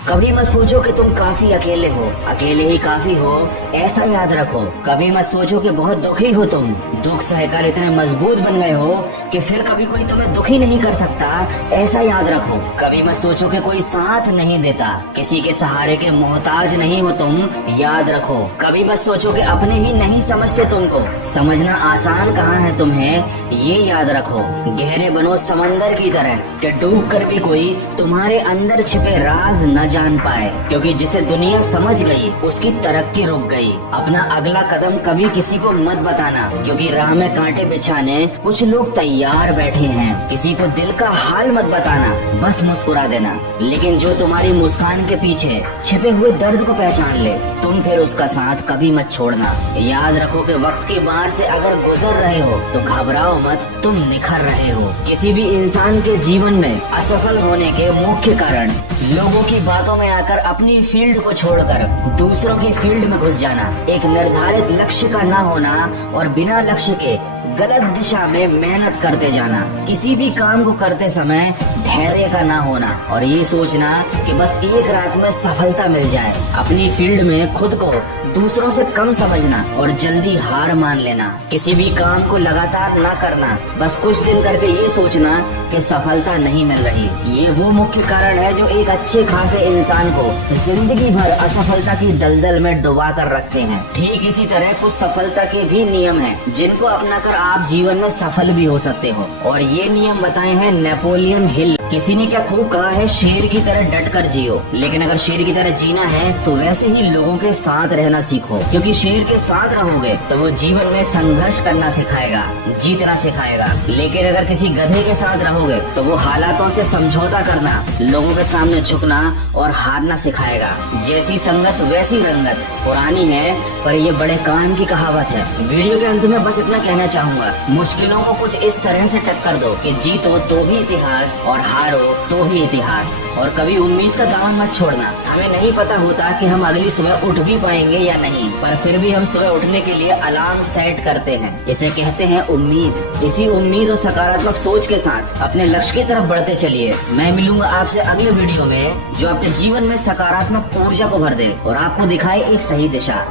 कभी मत सोचो कि तुम काफी अकेले हो, अकेले ही काफी हो ऐसा याद रखो। कभी मत सोचो कि बहुत दुखी हो तुम, दुख सहकर इतने मजबूत बन गए हो कि फिर कभी कोई तुम्हें दुखी नहीं कर सकता ऐसा याद रखो। कभी मत सोचो कि कोई साथ नहीं देता, किसी के सहारे के मोहताज नहीं हो तुम, याद रखो। कभी मत सोचो कि अपने ही नहीं समझते तुमको, समझना आसान कहाँ है तुम्हें ये याद रखो। गहरे बनो समंदर की तरह कि डूब कर भी कोई तुम्हारे अंदर छिपे राज न जान पाए, क्योंकि जिसे दुनिया समझ गई उसकी तरक्की रुक गई। अपना अगला कदम कभी किसी को मत बताना, क्योंकि राह में कांटे बिछाने कुछ लोग तैयार बैठे हैं। किसी को दिल का हाल मत बताना, बस मुस्कुरा देना, लेकिन जो तुम्हारी मुस्कान के पीछे छिपे हुए दर्द को पहचान ले तुम फिर उसका साथ कभी मत छोड़ना। याद रखो कि वक्त की बाढ़ से अगर गुजर रहे हो तो घबराओ मत, तुम निखर रहे हो। किसी भी इंसान के जीवन में असफल होने के मुख्य कारण लोगों की बातों में आकर अपनी फील्ड को छोड़कर दूसरों की फील्ड में घुस जाना, एक निर्धारित लक्ष्य का ना होना और बिना लक्ष्य के गलत दिशा में मेहनत करते जाना, किसी भी काम को करते समय धैर्य का ना होना और ये सोचना कि बस एक रात में सफलता मिल जाए, अपनी फील्ड में खुद को दूसरों से कम समझना और जल्दी हार मान लेना, किसी भी काम को लगातार ना करना, बस कुछ दिन करके ये सोचना कि सफलता नहीं मिल रही, ये वो मुख्य कारण है जो एक अच्छे खासे इंसान को जिंदगी भर असफलता की दलदल में डुबा कर रखते हैं। ठीक इसी तरह कुछ सफलता के भी नियम हैं जिनको अपनाकर आप जीवन में सफल भी हो सकते हो, और ये नियम बताए हैं नेपोलियन हिल। किसी ने क्या खूब कहा है, शेर की तरह डट कर जियो, लेकिन अगर शेर की तरह जीना है तो वैसे ही लोगों के साथ रहना सीखो, क्योंकि शेर के साथ रहोगे तो वो जीवन में संघर्ष करना सिखाएगा, जीतना सिखाएगा। लेकिन अगर किसी गधे के साथ रहोगे तो वो हालातों से समझौता करना, लोगों के सामने झुकना और हारना सिखाएगा। जैसी संगत वैसी रंगत पुरानी है पर ये बड़े काम की कहावत है। वीडियो के अंत में बस इतना कहना चाहूंगा, मुश्किलों को कुछ इस तरह से टक्कर दो कि जीतो तो भी इतिहास और हारो तो भी इतिहास, और कभी उम्मीद का दामन मत छोड़ना। हमें नहीं पता होता कि हम अगली सुबह उठ भी पाएंगे या नहीं, पर फिर भी हम सुबह उठने के लिए अलार्म सेट करते हैं, इसे कहते हैं उम्मीद। इसी उम्मीद और सकारात्मक सोच के साथ अपने लक्ष्य की तरफ बढ़ते चलिए। मैं मिलूंगा आपसे अगले वीडियो में जो आपके जीवन में सकारात्मक ऊर्जा को भर दे और आपको दिखाए एक सही दिशा।